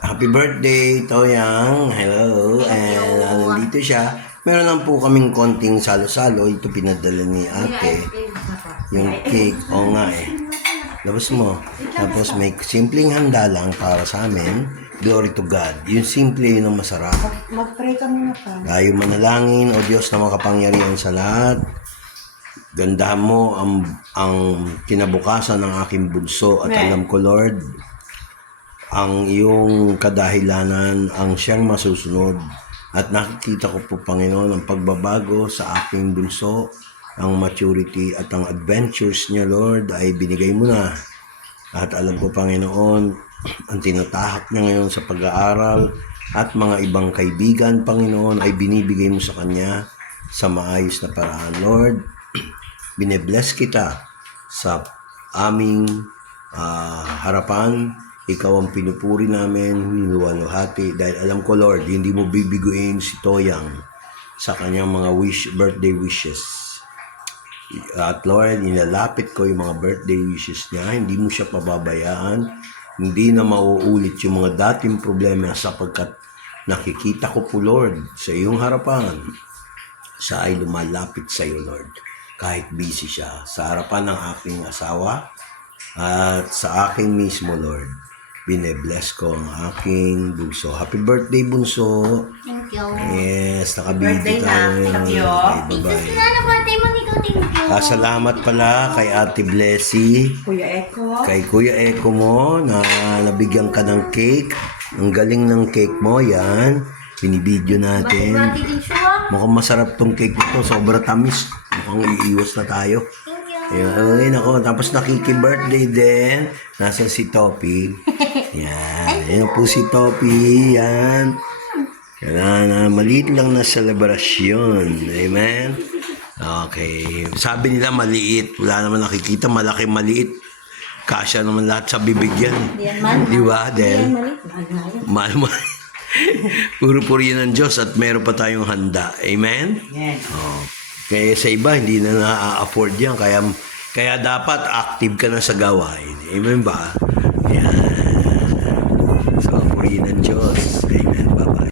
Happy birthday, Toyang. Hello. And nandito siya. Meron lang po kaming konting salo-salo. Ito pinadala ni ate. Yung cake. Oo nga eh. Labas mo. Tapos may simpleng handa lang para sa amin. Glory to God. Yung simple yun ang masarap. Mag-pray ka muna pa. Tayo manalangin, O Diyos na makapangyarihan sa lahat. Gandahan mo ang kinabukasan ng aking bunso. At alam ko, Lord, ang iyong kadahilanan ang siyang masusunod. At nakikita ko po, Panginoon, ang pagbabago sa aking bunso, ang maturity at ang adventures niya, Lord, ay binigay mo na. At alam ko, Panginoon, ang tinatahak niya ngayon sa pag-aaral at mga ibang kaibigan, Panginoon, ay binibigay mo sa kanya sa maayos na paraan. Lord, binebless kita sa aming harapan. Ikaw ang pinupuri namin, niluwalhati, dahil alam ko, Lord, hindi mo bibiguin si Toyang sa kanyang mga birthday wishes. At Lord, nilalapit ko yung mga birthday wishes niya, hindi mo siya pababayaan, hindi na mauulit yung mga dating problema sapagkat nakikita ko po, Lord, sa iyong harapan, siya ay lumalapit sa iyo, Lord. Kahit busy siya, sa harapan ng aking asawa at sa aking mismo, Lord. Binebless ko ang aking bunso. Happy birthday, bunso. Thank you. Yes, nakabidyo Birthday na. tayo. Thank you. Okay, bye-bye. Thank you. Salamat pala kay Ate Blessy, Kuya Eko. kay Kuya Eko mo na nabigyan ka ng cake. Ang galing ng cake mo, yan. Binibidyo natin. Birthday din siya. Mukhang masarap tong cake nito. Sobra tamis. Mukhang iiwas na tayo. Thank you. Ayun, ako. Tapos nakiki-birthday din. Nasa si Topi. Yan. Yan po si Topi. Yan. Yan. Maliit lang na selebrasyon. Amen? Okay. Sabi nila maliit. Wala naman nakikita. Malaki, maliit. Kasya naman lahat sa bibigyan. Di ba, Del? Mahal. Puro-puro yun ng Diyos at meron pa tayong handa. Amen? Yes. Oh. Kaya sa iba, hindi na na-afford yan. Kaya dapat active ka na sa gawain. Amen ba? Yan. So, purihin ng Diyos. Amen. Bye-bye.